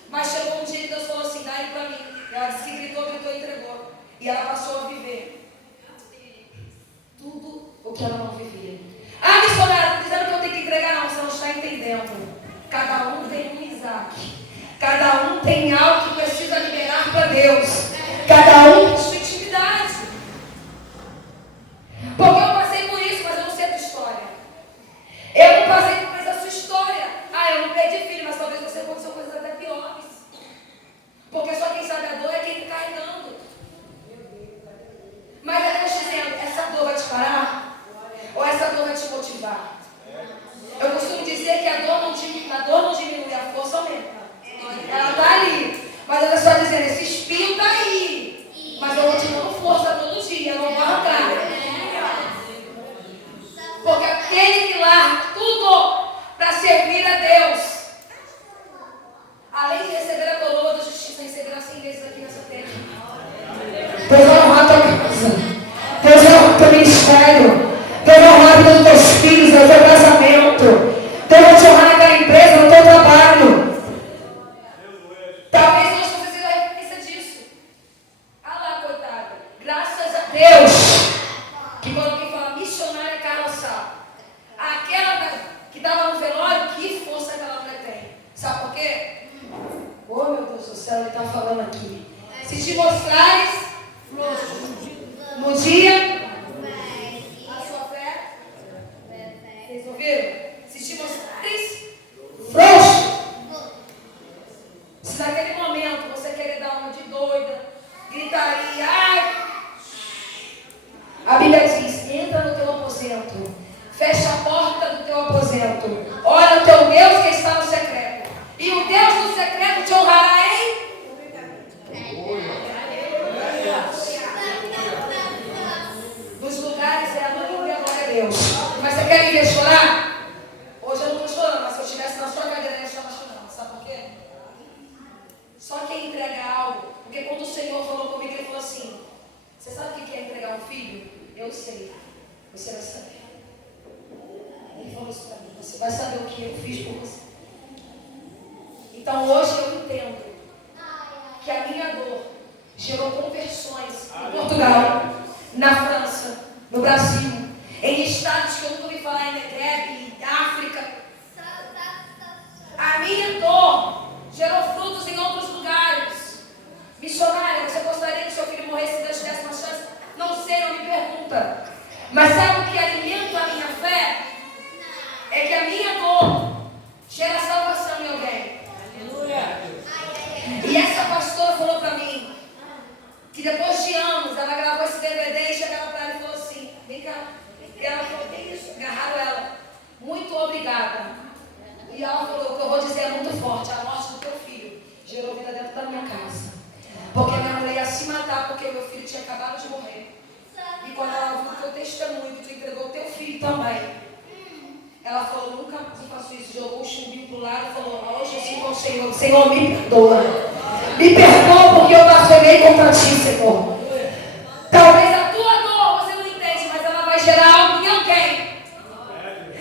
Mas chegou um dia que Deus falou assim, dá ele para mim. Ela disse que gritou e entregou. E ela passou a viver tudo o que ela não vivia. Ah, missionária, não dizendo que eu tenho que entregar, não, você não está entendendo. Cada um tem um Isaac. Cada um tem algo que precisa liberar para Deus. Cada um tem sua intimidade. Porque eu passei por isso, mas eu não sei a tua história. Eu não passei por essa sua história. Ah, eu não perdi filho, mas talvez a Deus, além de receber a coroa da justiça, receberá 100 vezes aqui nessa terra. Deus vai honrar a tua casa. Deus vai honrar o teu ministério. Deus vai honrar a vida dos teus filhos, no teu casamento. Deus vai te honrar naquela empresa, no teu trabalho. Talvez hoje você seja a referência disso. Ah lá, coitada. Graças a Deus que quando alguém fala missionária Carla Sá, aquela que estava no velório, que força aquela mulher tem. Sabe por quê? Oh, meu Deus do céu, ele está falando aqui. Se te mostrares no dia a sua fé, vocês ouviram? Se te mostrares frouxo, se naquele momento você querer dar uma de doida, gritaria, ai, a Bíblia diz, entra no teu aposento, fecha a porta do teu aposento, ora o teu Deus que está no secreto, e o Deus do secreto te honrará em nos lugares é a glória a Deus. Mas você quer me ver chorar? Hoje eu não estou chorando, mas se eu estivesse na sua cadeira eu estava chorando. Sabe por quê? Só quem entrega algo. Porque quando o Senhor falou comigo, ele falou assim: você sabe o que é entregar um filho? Eu sei. Você vai saber. Ele falou isso para mim: você vai saber o que eu fiz por você. Então hoje eu entendo que a minha dor gerou conversões em Portugal, na França, no Brasil, em estados que eu nunca ouvi falar, em Negreb, em África. A minha dor gerou frutos em outros lugares. Missionária, você gostaria que seu filho morresse se Deus tivesse uma chance? Não sei, não me pergunta. Mas sabe o que alimenta a minha fé? É que a minha dor gera salvação em alguém. Aleluia. E essa pastora falou para mim que depois de anos ela gravou esse DVD e chegava para ela e falou assim: vem cá. E ela falou: tem isso. Agarraram ela. Muito obrigada. E ela falou: o que eu vou dizer é muito forte. A morte do teu filho gerou vida dentro da minha casa. Porque minha mulher ia se matar porque o meu filho tinha acabado de morrer. E quando ela viu o teu testemunho, que tu entregou o teu filho também, ela falou: nunca mais eu faço isso. Jogou o chumbinho pro lado e falou: hoje eu sinto ao Senhor. Senhor, me perdoa. Me perdoa porque eu blasfemei contra ti, Senhor. Talvez a tua dor você não entende, mas ela vai gerar algo em alguém.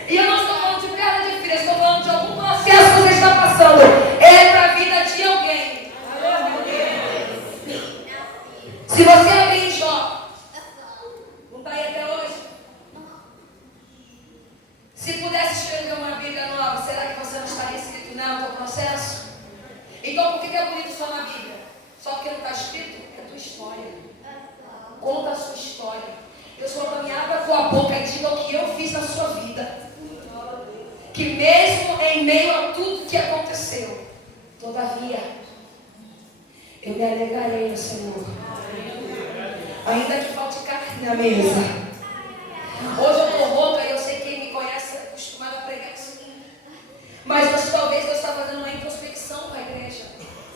E eu não estou falando de perda de filha, estou falando de algum processo que você está passando. É para a vida de alguém. Se você abrir em Jó, não está aí até hoje? Se pudesse escrever uma Bíblia nova, será que você não estaria escrito nela no teu processo? Então por que é bonito só na Bíblia? Só porque não está escrito? É a tua história. Conta a sua história. Deus falou para mim: abra a tua boca e diga o que eu fiz na sua vida. Que mesmo em meio a tudo que aconteceu, todavia, eu me alegrarei no Senhor. Ainda que falte carne na mesa. Hoje eu estou rouca e eu sei que quem me conhece é acostumado a pregar assim. Mas hoje talvez Deus está fazendo uma introspecção para a igreja.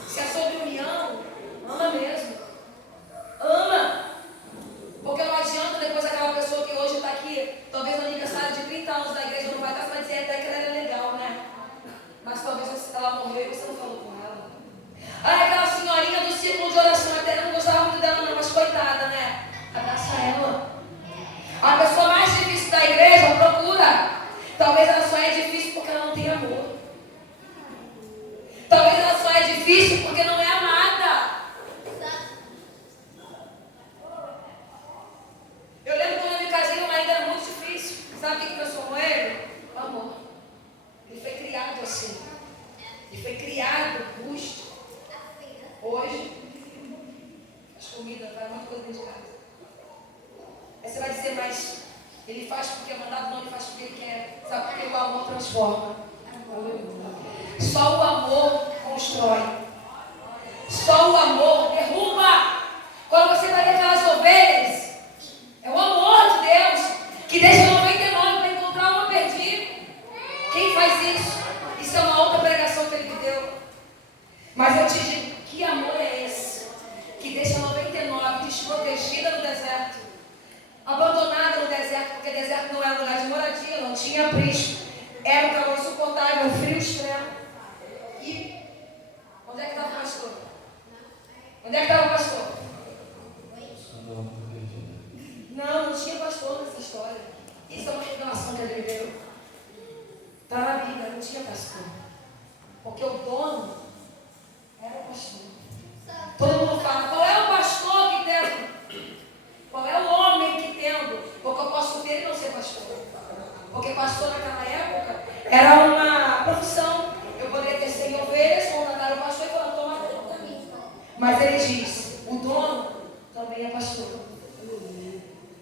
Se é sobre união, ama mesmo. Ama. Porque não adianta depois aquela pessoa que hoje está aqui, talvez no aniversário de 30 anos da igreja, não vai estar, você vai dizer até que ela era legal, né? Mas talvez ela morreu e você não falou com ela. Ah, aquela senhorinha do círculo de oração, até eu não gostava muito dela não, mas coitada, né? Abraça ela. A pessoa mais difícil da igreja, procura. Talvez ela só é difícil porque ela não tem amor. Talvez ela só é difícil porque não é amada. Eu lembro quando eu me casei, meu marido era muito difícil. Sabe o que transformou ele? O amor. Ele foi criado assim. Ele foi criado, justo. Hoje, as comidas, vai muita coisa dentro de casa. Aí você vai dizer: mas ele faz porque é mandado, não, ele faz porque ele quer. Sabe porque o amor transforma. Só o amor constrói. Só o amor derruba. Quando você vai ver aquelas ovelhas, é o amor de Deus que deixa 99 para encontrar uma perdida. Quem faz isso? Isso é uma outra pregação que ele me deu. Mas eu te digo: que amor é esse? Que deixa 99 desprotegida no deserto, abandonada no deserto, porque deserto não era lugar de moradia, não tinha aprisco, era um calor insuportável, um frio Porque o dono era o pastor. Todo mundo fala, qual é o pastor que tendo? Qual é o homem que tendo? Porque eu posso ter e não ser pastor. Porque pastor naquela época era uma profissão. Eu poderia ter 100 ovelhas, contratar o pastor e falar, toma conta. Mas ele diz, o dono também é pastor.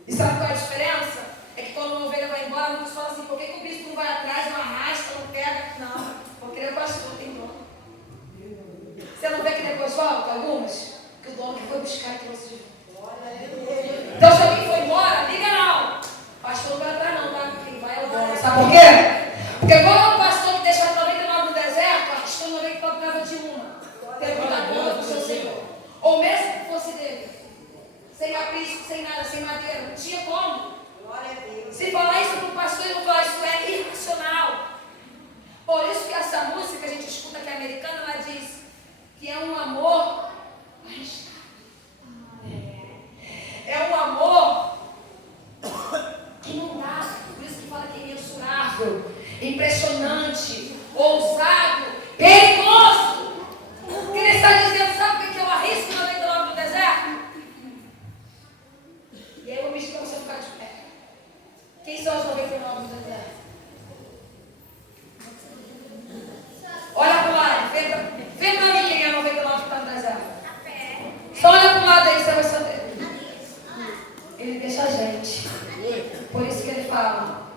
E sabe qual é a diferença? É que quando uma ovelha vai embora, muitos falam assim, por que o bispo não vai atrás, não arrasta, não pega? Não, porque ele é pastor, tem dono. Você não vê que depois volta algumas? Que o dono que foi buscar e trouxe de volta. Então se alguém foi embora, liga não. Pastor não vai atrás não, tá? Quem vai é o dono. Sabe por quê? Porque qual é o pastor que deixa 99 no deserto, arrastando 99 por causa de uma? Tendo que dar conta do seu Senhor. Ou mesmo que fosse dele. Sem aprisco, sem nada, sem madeira. Não tinha como. Se falar isso para o pastor, ele não fala, isso é irracional. Por isso que essa música que a gente escuta que é americana, ela diz que é um amor arriscado. É um amor que não dá. Por isso que fala que é imensurável, impressionante, ousado, perigoso. O que ele está dizendo, sabe o que eu arrisco 99 no deserto? E aí eu vou me para você ficar de pé. Quem são os 99 no deserto? Olha para o lado, vê para mim quem é 99 que está no deserto. Só olha para o lado aí, você vai saber. Ele deixa a gente. Por isso que ele fala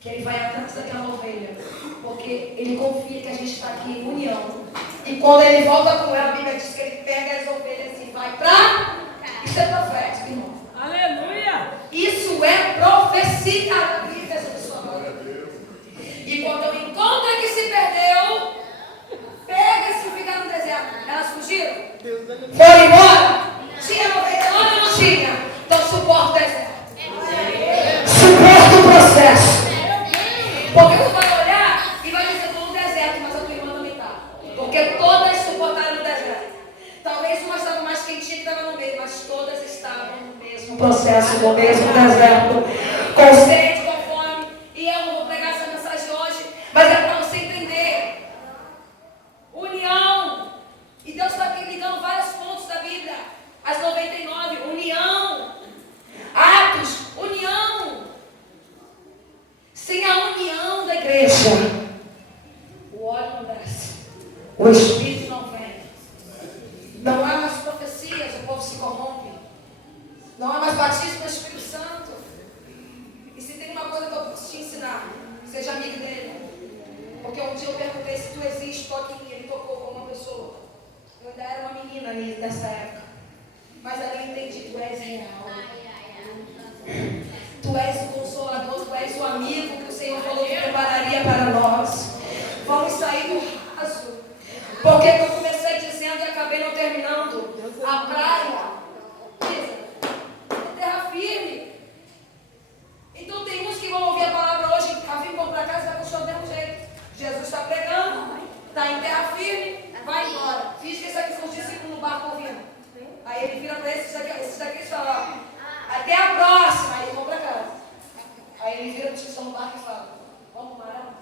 que ele vai atrás daquela ovelha. Porque ele confia que a gente está aqui em união. E quando ele volta com ela, a Bíblia diz que ele pega as ovelhas e vai para... Isso é profético, irmão. Aleluia! Isso é profecia da Bíblia abençoada. E quando eu encontro a que se perdeu, pega-se e fica no deserto. Elas fugiram? Foram embora? Tinha 99 ou não tinha? Então suporta o deserto. Suporta o processo. Porque tu vai olhar e vai dizer, estou no deserto, mas a tua irmã também está. Porque todas suportaram o deserto. Talvez uma estava mais quentinha que estava no meio, mas todas estavam no mesmo processo, no mesmo deserto. Com sede, com fome. E eu não vou pregar essa mensagem hoje, mas é para você entender. União. E Deus está aqui ligando vários pontos da Bíblia. As 99, união. Atos, união. Sem a união da igreja, o óleo não desce, o Espírito não vem. Não há mais profecias, o povo se corrompe. Não há mais batismo no Espírito Santo. E se tem uma coisa que eu posso te ensinar, seja amigo dele. Porque um dia eu perguntei se tu existe, toque em mim. Ele tocou com uma pessoa. Eu ainda era uma menina ali nessa época. Mas ali eu entendi, tu és real. Tu és o consolador, tu és o amigo que o Senhor falou que prepararia para nós. Vamos sair do raso. Porque eu comecei dizendo e acabei não terminando. A praia é terra firme. Então tem uns que vão ouvir a palavra hoje, a vir para casa e vai continuar do mesmo jeito. Jesus está pregando, está em terra firme, vai embora. Diz que esses aqui são os discípulos no barco ouvindo. Aí ele vira para esses daqui e fala, até a próxima. Aí eles vão para casa. Aí ele vira para os que estão no barco e fala, vamos para o mar.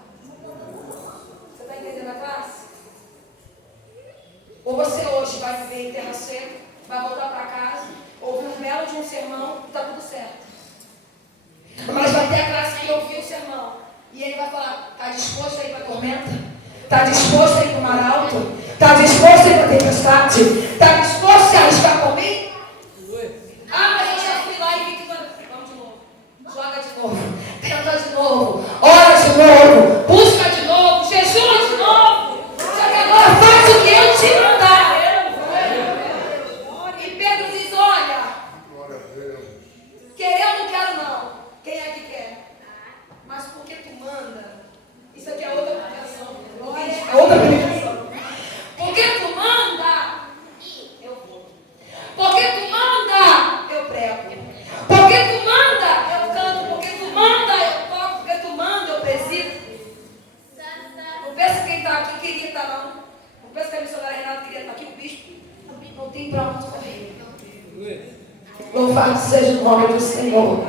Você está entendendo a classe? Ou você hoje vai viver em terra seca, vai voltar para casa, ouvir um belo de um sermão, está tudo certo. Mas vai ter a classe que ouviu o sermão. E ele vai falar, está disposto a ir para a tormenta? Está disposto a ir para o mar alto? Está disposto a ir para a tempestade? Está disposto a se arriscar por mim? Ah, mas eu já fui lá e vi que... Vamos de novo. Joga de novo. Tenta de novo. Ora de novo. Busca de novo. Jejua de novo. Só que agora faz o que eu te mandar. E Pedro diz, olha, querer eu não quero não. Quem é que quer? Mas porque tu manda? Isso aqui é outra pregação. É outra pregação. Porque tu manda, eu vou. Porque tu manda, eu prego. Porque tu manda, eu canto. Porque tu manda, eu toco. Porque tu manda, eu presido. Não pensa que quem está aqui queria estar não. Não pensa que a missionária Renata queria estar aqui. O bispo não tem para onde correr. Louvado seja o nome do Senhor.